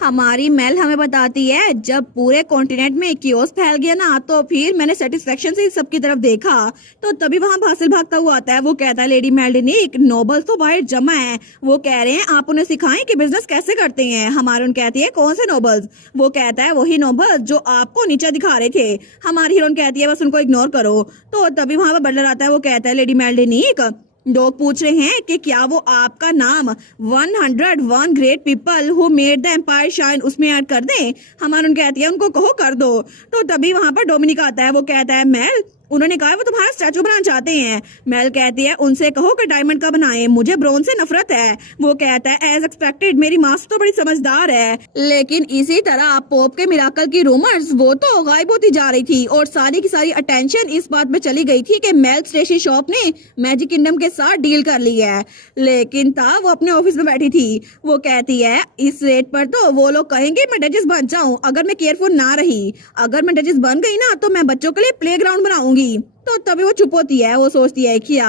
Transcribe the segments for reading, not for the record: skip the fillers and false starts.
हमारी मेल हमें बताती है जब पूरे कॉन्टिनेंट में कियोस फैल गया ना तो फिर मैंने सेटिस्फेक्शन से सबकी तरफ देखा तो तभी वहां भासिल भागता हुआ आता है। वो कहता है लेडी मेल्डिनिक नोबल्स तो बाहर जमा है। वो कह रहे हैं आप उन्हें सिखाएं कि बिजनेस कैसे करते हैं। हमारी उन कहती है कौन से नोबल्स। वो कहता है वही नोबल्स जो आपको नीचे दिखा रहे थे। हमारी हीरोइन कहती है बस उनको इग्नोर करो। तो तभी वहां पर बटलर आता है। वो कहता है लेडी मेल्डिनिक लोग पूछ रहे हैं कि क्या वो आपका नाम 101 great people who made the empire shine उसमें ऐड कर दें। हमारे उन कहती है उनको कहो कर दो। तो तभी वहां पर डोमिनिक आता है। वो कहता है मेल उन्होंने कहा वो तुम्हारा स्टैचू बनाना चाहते हैं। मेल कहती है उनसे कहो कि डायमंड का बनाएं, मुझे ब्रोंज से नफरत है। वो कहता है एज एक्सपेक्टेड मेरी मास्टर तो बड़ी समझदार है। लेकिन इसी तरह पोप के मिराकल की रूमर्स वो तो गायब होती जा रही थी और सारी की सारी अटेंशन इस बात पे चली गई थी कि मेल स्टेशनरी शॉप ने मैजिक किंगडम के साथ डील कर ली है। लेकिन तब वो अपने ऑफिस में बैठी थी। वो कहती है इस रेट पर तो वो लोग कहेंगे मैं डचेस बन जाऊं अगर मैं केयरफुल ना रही। अगर मैं डचेस बन गई ना तो मैं बच्चों के लिए प्लेग्राउंड बनाऊंगी। तो तभी वो चुप होती है। वो सोचती है क्या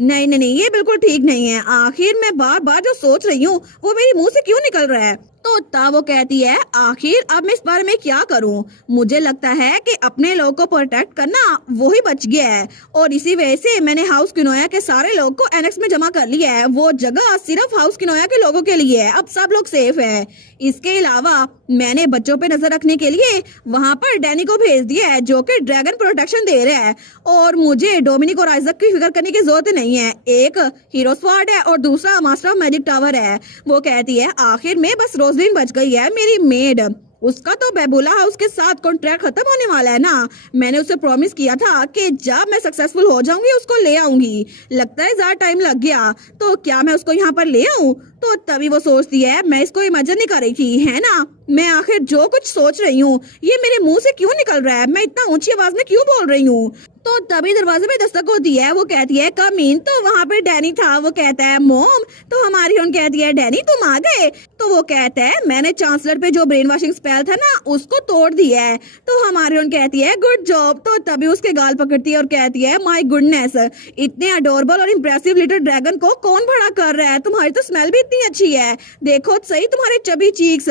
नहीं नहीं नहीं ये बिल्कुल ठीक नहीं है। आखिर मैं बार बार जो सोच रही हूँ वो मेरे मुंह से क्यों निकल रहा है। तो तब वो कहती है आखिर अब मैं इस बारे में क्या करूं। मुझे लगता है कि अपने लोगों को प्रोटेक्ट करना वो ही बच गया है और इसी वजह से मैंने हाउस किनोया के सारे लोग को एनेक्स में जमा कर लिया है। वो जगह सिर्फ हाउस किनोया के लोगों के लिए है। अब सब लोग सेफ है। इसके अलावा मैंने बच्चों पे नजर रखने के लिए वहां पर डैनी को भेज दिया है जो कि ड्रैगन प्रोटेक्शन दे रहा है और मुझे डोमिनिक और आइजक की फिक्र करने की जरूरत नहीं है। एक हीरो स्वॉर्ड है और दूसरा मास्टर ऑफ मैजिक टावर है। वो कहती है आखिर में बस रोजलिन बच गई है मेरी मेड। उसका तो बेबुला हाउस के साथ कॉन्ट्रैक्ट खत्म होने वाला है ना। मैंने उसे प्रॉमिस किया था कि जब मैं सक्सेसफुल हो जाऊंगी उसको ले आऊंगी। लगता है ज्यादा टाइम लग गया तो क्या मैं उसको यहाँ पर ले आऊं। तो तभी वो सोचती है मैं इसको इमेजिन नहीं कर रही थी है ना। मैं आखिर जो कुछ सोच रही हूँ ये मेरे मुंह से क्यों निकल रहा है। मैं इतना ऊंची आवाज में क्यों बोल रही हूँ। तो तभी दरवाजे पे दस्तक होती है। वो कहती है कम इन। तो वहां पे डैनी था। वो कहता है मोम। तो हमारी उन कहती है डैनी तुम आ गए। तो वो कहता है मैंने चांसलर पे जो ब्रेन वॉशिंग स्पेल था ना उसको तोड़ दिया है। तो हमारी उन कहती है गुड जॉब। तो तभी उसके गाल पकड़ती है और कहती है माय गुडनेस इतने अडोरेबल और इम्प्रेसिव लिटिल ड्रैगन को कौन बड़ा कर रहा है। तुम्हारी तो स्मेल भी इतनी अच्छी है। देखो सही तुम्हारे चबी चीक्स।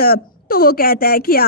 तो वो कहता है क्या।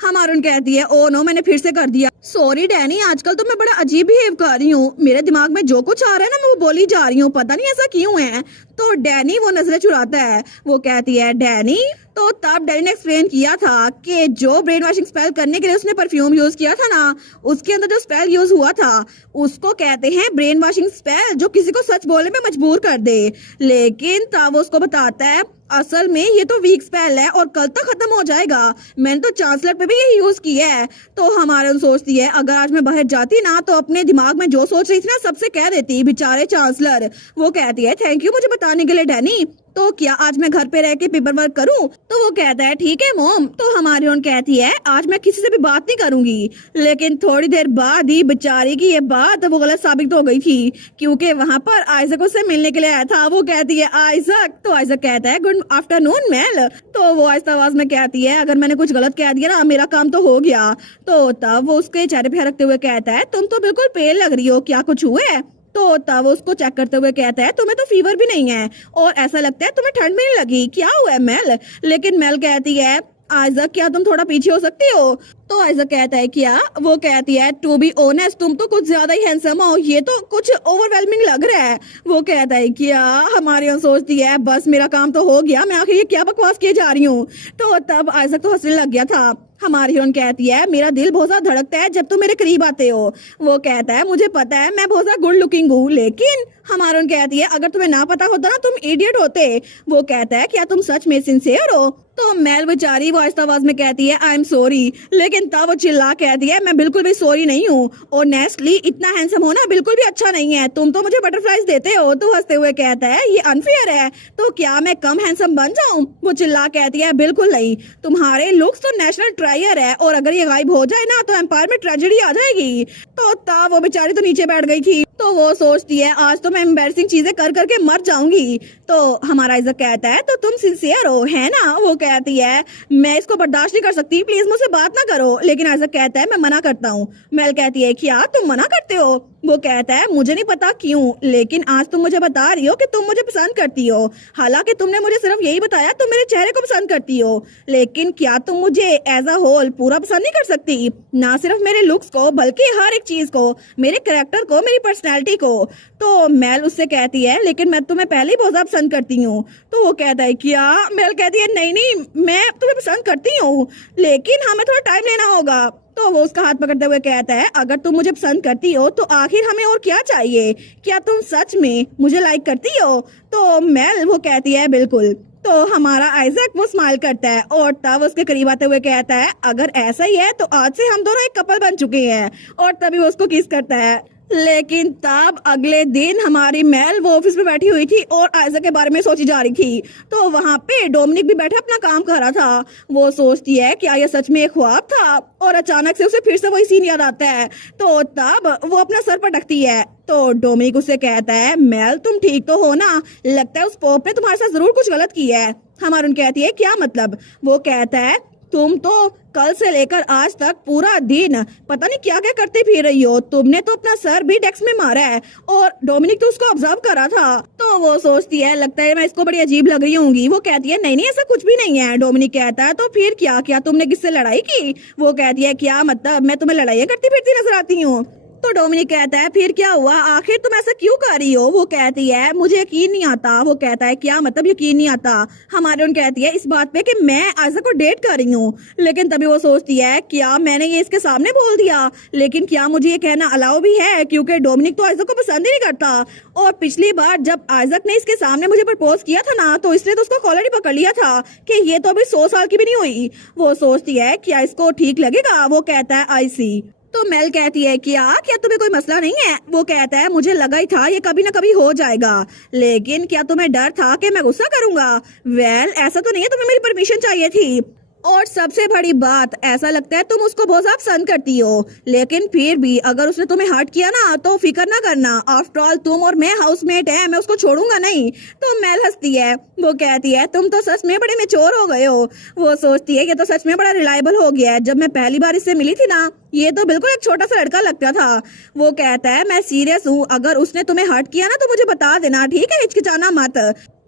हमारी उन कहती है ओ नो मैंने फिर से कर दिया। सॉरी डैनी आजकल तो मैं बड़ा अजीब बिहेव कर रही हूँ। मेरे दिमाग में जो कुछ आ रहा है ना मैं वो बोली जा रही हूँ। पता नहीं ऐसा क्यों है। तो डैनी वो नजरें चुराता है। वो कहती है डैनी। तो तब डैनी ने एक्सप्लेन किया था कि जो ब्रेन वॉशिंग स्पेल करने के लिए उसने परफ्यूम यूज किया था ना उसके अंदर जो स्पेल यूज हुआ था उसको कहते हैं ब्रेन वॉशिंग स्पेल जो किसी को सच बोलने में मजबूर कर दे। लेकिन तब वो उसको बताता है असल में ये तो वीक स्पेल है और कल तक खत्म हो जाएगा। मैंने तो चांसलर पे भी यही यूज किया है। तो हमारे सोचती है अगर आज मैं बाहर जाती ना तो अपने दिमाग में जो सोच रही थी ना सबसे कह देती बेचारे चांसलर। वो कहती है थैंक यू मुझे बताने के लिए डैनी। तो क्या आज मैं घर पे रह के पेपर वर्क करूं। तो वो कहता है ठीक है मोम। तो हमारी उन कहती है आज मैं किसी से भी बात नहीं करूंगी। लेकिन थोड़ी देर बाद ही बेचारी की ये बात वो गलत साबित हो गई थी क्योंकि वहां पर आइजक उससे मिलने के लिए आया था। वो कहती है आइजक। तो आइजक कहता है गुड आफ्टरनून मेल। तो वो आहिस्ता आवाज में कहती है अगर मैंने कुछ गलत कह दिया ना मेरा काम तो हो गया। तो तब वो उसके चेहरे पे रखते हुए कहता है तुम तो बिल्कुल पेल लग रही हो क्या कुछ हुआ है। तो तब उसको चेक करते हुए कहता है तुम्हें तो फीवर भी नहीं है और ऐसा लगता है तुम्हें ठंड भी नहीं लगी क्या हुआ है मेल। लेकिन मेल कहती है आइजक क्या तुम थोड़ा पीछे हो सकती हो। तो आइजक कहता है क्या। वो कहती है टू बी ऑनेस्ट तुम तो कुछ ज्यादा ही हैंडसम हो। ये तो कुछ ओवरवेलमिंग लग रहा है। वो कहता है क्या। हमारी यहाँ सोचती है बस मेरा काम तो हो गया मैं आखिर ये क्या बकवास किए जा रही हूँ। तो तब आइजक तो हंसने लग गया था। हमारी हीरोइन कहती है मेरा दिल बहुत ज्यादा धड़कता है जब तुम मेरे करीब आते हो। वो कहता है मुझे पता है मैं बहुत ज्यादा गुड लुकिंग हूँ लेकिन हमारी उन कहती है अगर तुम्हें ना पता होता ना तुम इडियट होते। वो कहता है क्या तुम सच में सिंसियर हो। तो मेल बेचारी वो आहिस्ता आवाज में कहती है आई एम सॉरी। लेकिन तब वो चिल्ला कहती है मैं बिल्कुल भी सॉरी नहीं हूँ और नेस्टली इतना हैंडसम होना बिल्कुल भी अच्छा नहीं है। तुम तो मुझे बटरफ्लाइज देते हो। तो हंसते हुए कहता है ये अनफेयर है। तो क्या मैं कम हैंडसम बन जाऊं। वो चिल्ला कहती है बिल्कुल नहीं तुम्हारे लुक्स तो नेशनल ट्रायर है और अगर ये गायब हो जाए ना तो एम्पायर में ट्रेजेडी आ जाएगी। तो तब वो बेचारी तो नीचे बैठ गई थी। तो वो सोचती है आज तो मैं एम्बैरसिंग चीजें कर करके मर जाऊंगी। तो हमारा आइजक कहता है तो तुम सिंसियर हो है ना। वो कहती है मैं इसको बर्दाश्त नहीं कर सकती प्लीज मुझसे बात ना करो। करो, लेकिन आइजक कहता है मैं मना करता हूँ। मेल कहती है क्या तुम मना करते हो? वो कहता है मुझे नहीं पता क्यों, लेकिन आज तुम मुझे बता रही हो कि तुम मुझे पसंद करती हो। हालांकि तुमने मुझे सिर्फ यही बताया तुम मेरे चेहरे को पसंद करती हो, लेकिन क्या तुम मुझे एज अ होल पूरा पसंद नहीं कर सकती? ना सिर्फ मेरे लुक्स को बल्कि हर एक चीज को, मेरे कैरेक्टर को, मेरी पर्सनैलिटी को। तो मेल उससे कहती है लेकिन मैं तुम्हें पहले ही बहुत ज्यादा पसंद करती हूँ। तो वो कहता है क्या? मेल कहती है नहीं नहीं, मैं तुम्हें पसंद करती हूँ, लेकिन हमें थोड़ा टाइम लेना होगा। तो वो उसका हाथ पकड़ते हुए कहता है अगर तुम मुझे पसंद करती हो तो आखिर हमें और क्या चाहिए? क्या तुम सच में मुझे लाइक करती हो? तो मेल वो कहती है बिल्कुल। तो हमारा आइजक वो स्माइल करता है और तब उसके करीब आते हुए कहता है अगर ऐसा ही है तो आज से हम दोनों एक कपल बन चुके हैं, और तभी वो उसको किस करता है। लेकिन तब अगले दिन हमारी मेल वो ऑफिस में बैठी हुई थी और आइजक के बारे में सोची जा रही थी। तो वहाँ पे डोमिनिक भी बैठा अपना काम कर रहा था। वो सोचती है क्या ये सच में एक ख्वाब था, और अचानक से उसे फिर से वही सीन याद आता है। तो तब वो अपना सर पटकती है। तो डोमिनिक उसे कहता है मेल तुम ठीक तो हो ना? लगता है उस पॉप ने तुम्हारे साथ जरूर कुछ गलत किया है। हमारून कहती है क्या मतलब? वो कहता है तुम तो कल से लेकर आज तक पूरा दिन पता नहीं क्या क्या करते फिर रही हो। तुमने तो अपना सर भी डेस्क में मारा है, और डोमिनिक तो उसको ऑब्जर्व कर रहा था। तो वो सोचती है लगता है मैं इसको बड़ी अजीब लग रही होंगी। वो कहती है नहीं नहीं ऐसा कुछ भी नहीं है। डोमिनिक कहता है तो फिर क्या, क्या तुमने किससे लड़ाई की? वो कहती है क्या मतलब, मैं तुम्हें लड़ाई करती फिरती नजर आती हूँ? तो डोमिनिक कहता है फिर क्या हुआ, आखिर तुम ऐसा क्यों कर रही हो? वो कहती है मुझे यकीन नहीं आता। वो कहता है क्या मतलब यकीन नहीं आता? हमारे कहती है इस बात पे कि मैं आइजक को डेट कर रही हूँ। लेकिन तभी वो सोचती है क्या मैंने ये इसके सामने बोल दिया, लेकिन क्या मुझे ये कहना अलाउ भी है? क्योंकि डोमिनिक तो आइजक को पसंद ही नहीं करता, और पिछली बार जब आइजक ने इसके सामने मुझे प्रपोज किया था ना, तो इसने तो उसको कॉलर ही पकड़ लिया था कि ये तो अभी 100 साल की भी नहीं हुई। वो सोचती है क्या इसको ठीक लगेगा? वो कहता है आई सी। तो मेल कहती है क्या क्या तुम्हें कोई मसला नहीं है? वो कहता है मुझे लगा ही था ये कभी ना कभी हो जाएगा, लेकिन क्या तुम्हें डर था कि मैं गुस्सा करूंगा? वेल ऐसा तो नहीं है, तुम्हें मेरी परमिशन चाहिए थी। और सबसे बड़ी बात, ऐसा लगता है तुम उसको बहुत ज्यादा पसंद करती हो, लेकिन फिर भी अगर उसने तुम्हें हर्ट किया ना तो फिक्र ना करना। आफ्टर ऑल तुम और मैं हाउसमेट है, मैं उसको छोड़ूंगा नहीं। तो मेल हंसती है। वो कहती है तुम तो सच में बड़े मैच्योर हो गए हो। वो सोचती है कि तो सच में बड़ा रिलायबल हो गया है। जब मैं पहली बार इससे मिली थी ना, ये तो बिल्कुल एक छोटा सा लड़का लगता था। वो कहता है मैं सीरियस हूँ, अगर उसने तुम्हें हर्ट किया ना तो मुझे बता देना, ठीक है? हिचकिचाना मत।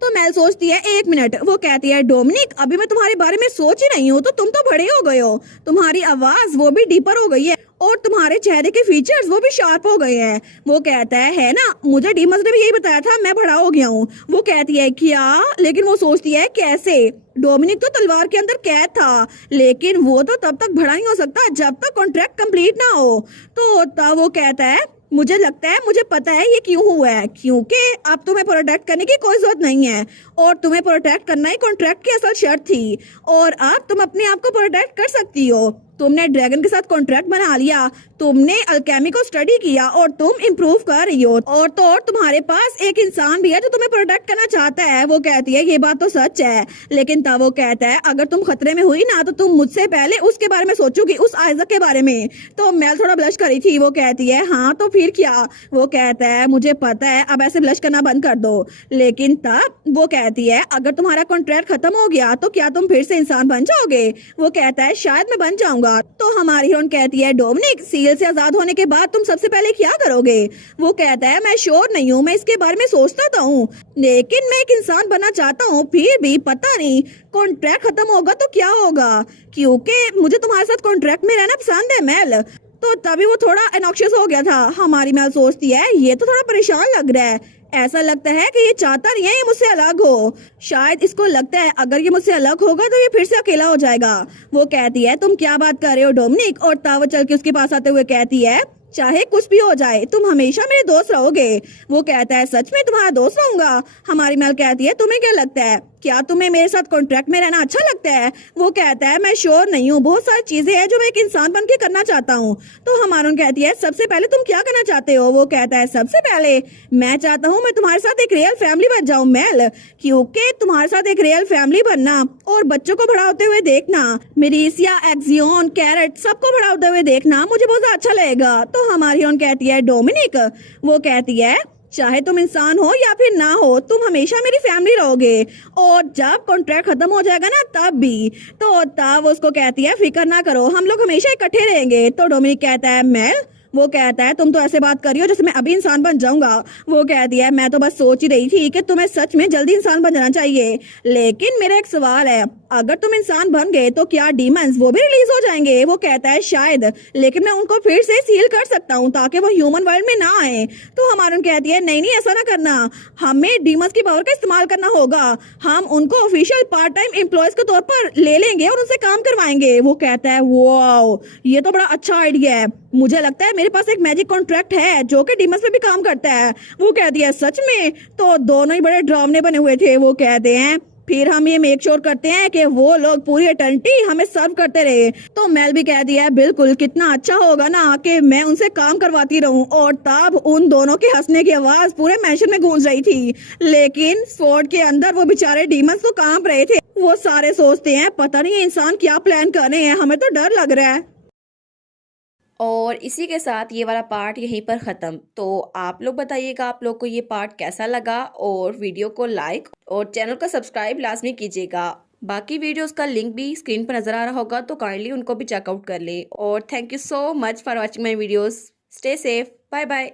तो मेल सोचती है एक मिनट। वो कहती है डोमिनिक अभी मैं तुम्हारे बारे में सोच ही रही हूँ, तो तुम तो बड़े हो गए हो, तुम्हारी आवाज वो भी डीपर हो गई है, और तुम्हारे चेहरे के फीचर्स वो भी शार्प हो गए हैं। वो कहता है ना, मुझे डीमस ने भी यही बताया था, मैं बड़ा हो गया हूँ। वो कहती है क्या? लेकिन वो सोचती है कैसे? डोमिनिक तो तलवार के अंदर कैद था, लेकिन वो तो तब तक बड़ा नहीं हो सकता जब तक कॉन्ट्रैक्ट कंप्लीट ना हो। तो तब वो कहता है मुझे लगता है, मुझे पता है ये क्यों हुआ है, क्योंकि अब तुम्हें प्रोटेक्ट करने की कोई जरूरत नहीं है, और तुम्हें प्रोटेक्ट करना ही कॉन्ट्रैक्ट की असल शर्त थी, और अब तुम अपने आप को प्रोटेक्ट कर सकती हो। तुमने ड्रैगन के साथ कॉन्ट्रैक्ट बना लिया, तुमने अल्केमी को स्टडी किया, और तुम इम्प्रूव कर रही हो, और तो और तुम्हारे पास एक इंसान भी है जो तुम्हें प्रोटेक्ट करना चाहता है। वो कहती है ये बात तो सच है, लेकिन तब वो कहता है अगर तुम खतरे में हुई ना तो तुम मुझसे पहले उसके बारे में सोचोगी, उस आइजक के बारे में। तो मेल थोड़ा ब्लश करी थी। वो कहती है हाँ तो फिर क्या? वो कहता है मुझे पता है, अब ऐसे ब्लश करना बंद कर दो। लेकिन तब वो कहती है अगर तुम्हारा कॉन्ट्रैक्ट खत्म हो गया तो क्या तुम फिर से इंसान बन जाओगे? वो कहता है शायद मैं बन जाऊंगा। तो हमारी हीरोइन कहती है डोमिनिक सील से आजाद होने के बाद तुम सबसे पहले क्या करोगे? वो कहता है मैं श्योर नहीं हूँ, मैं इसके बारे में सोचता तो हूँ, लेकिन मैं एक इंसान बनना चाहता हूँ, फिर भी पता नहीं कॉन्ट्रैक्ट खत्म होगा तो क्या होगा, क्योंकि मुझे तुम्हारे साथ कॉन्ट्रैक्ट में रहना पसंद है मेल। तो तभी वो थोड़ा एनॉक्शियस हो गया था। हमारी मेल सोचती है ये तो थोड़ा परेशान लग रहा है, ऐसा लगता है कि ये चाहता नहीं है ये मुझसे अलग हो। शायद इसको लगता है अगर ये मुझसे अलग होगा तो ये फिर से अकेला हो जाएगा। वो कहती है तुम क्या बात कर रहे हो डोमिनिक? और ताव चल के उसके पास आते हुए कहती है चाहे कुछ भी हो जाए तुम हमेशा मेरे दोस्त रहोगे। वो कहता है सच में तुम्हारा दोस्त रहूंगा? हमारी मेल कहती है तुम्हें क्या लगता है, क्या तुम्हें मेरे साथ कॉन्ट्रैक्ट में रहना अच्छा लगता है? वो कहता है मैं श्योर नहीं हूँ, बहुत सारी चीजें हैं जो मैं एक इंसान बन के करना चाहता हूँ। तो हमारून कहती है सबसे पहले तुम क्या करना चाहते हो? वो कहता है सबसे पहले मैं चाहता हूँ मैं तुम्हारे साथ एक रियल फैमिली बन जाऊँ मेल, क्योंकि तुम्हारे साथ एक रियल फैमिली बनना और बच्चों को बड़ा होते हुए देखना, मेरिसिया, एक्सियोन, कैरेट सबको बड़ा होते हुए देखना मुझे बहुत अच्छा लगेगा। तो हमारी हीरोइन कहती है डोमिनिक, वो कहती है चाहे तुम इंसान हो या फिर ना हो, तुम हमेशा मेरी फैमिली रहोगे। और जब कॉन्ट्रैक्ट खत्म हो जाएगा ना तब भी। तो तब उसको कहती है फिक्र ना करो, हम लोग हमेशा इकट्ठे रहेंगे। तो डोमिनिक कहता है मेल, वो कहता है तुम तो ऐसे बात कर रही हो जैसे मैं अभी इंसान बन जाऊंगा। वो कहती है मैं तो बस सोच ही रही थी कि तुम्हें सच में जल्दी इंसान बन जाना चाहिए। लेकिन मेरा एक सवाल है, अगर तुम इंसान बन गए तो क्या डीमंस वो भी रिलीज हो जाएंगे? वो कहता है शायद, लेकिन मैं उनको फिर से सील कर सकता हूँ ताकि वो ह्यूमन वर्ल्ड में ना आए। तो हमारून कहती है नहीं नहीं, ऐसा ना करना, हमें डीमंस की पावर का इस्तेमाल करना होगा। हम उनको ऑफिशियल पार्ट टाइम एम्प्लॉयज के तौर पर ले लेंगे और उनसे काम करवाएंगे। वो कहता है वाओ, ये तो बड़ा अच्छा आइडिया है, मुझे लगता है मेरे पास एक मैजिक कॉन्ट्रैक्ट है जो कि डीमंस पे भी काम करता है। वो कहती है सच में? तो दोनों ही बड़े डरावने बने हुए थे। वो कहते हैं फिर हम ये मेक श्योर करते हैं कि वो लोग पूरी एटर्निटी हमें सर्व करते रहे। तो मेल भी कहती है बिल्कुल, कितना अच्छा होगा ना कि मैं उनसे काम करवाती रहूं। और तब उन दोनों के हंसने की आवाज पूरे मैंशन में गूंज रही थी। लेकिन फोर्ट के अंदर वो बेचारे डीमंस तो कांप रहे थे। वो सारे सोचते हैं पता नहीं ये इंसान क्या प्लान कर रहे हैं, हमें तो डर लग रहा है। और इसी के साथ ये वाला पार्ट यहीं पर ख़त्म। तो आप लोग बताइएगा आप लोग को ये पार्ट कैसा लगा, और वीडियो को लाइक और चैनल को सब्सक्राइब लाजमी कीजिएगा। बाकी वीडियोस का लिंक भी स्क्रीन पर नज़र आ रहा होगा, तो काइंडली उनको भी चेकआउट कर ले। और thank you so much for watching my videos. Stay safe, bye bye.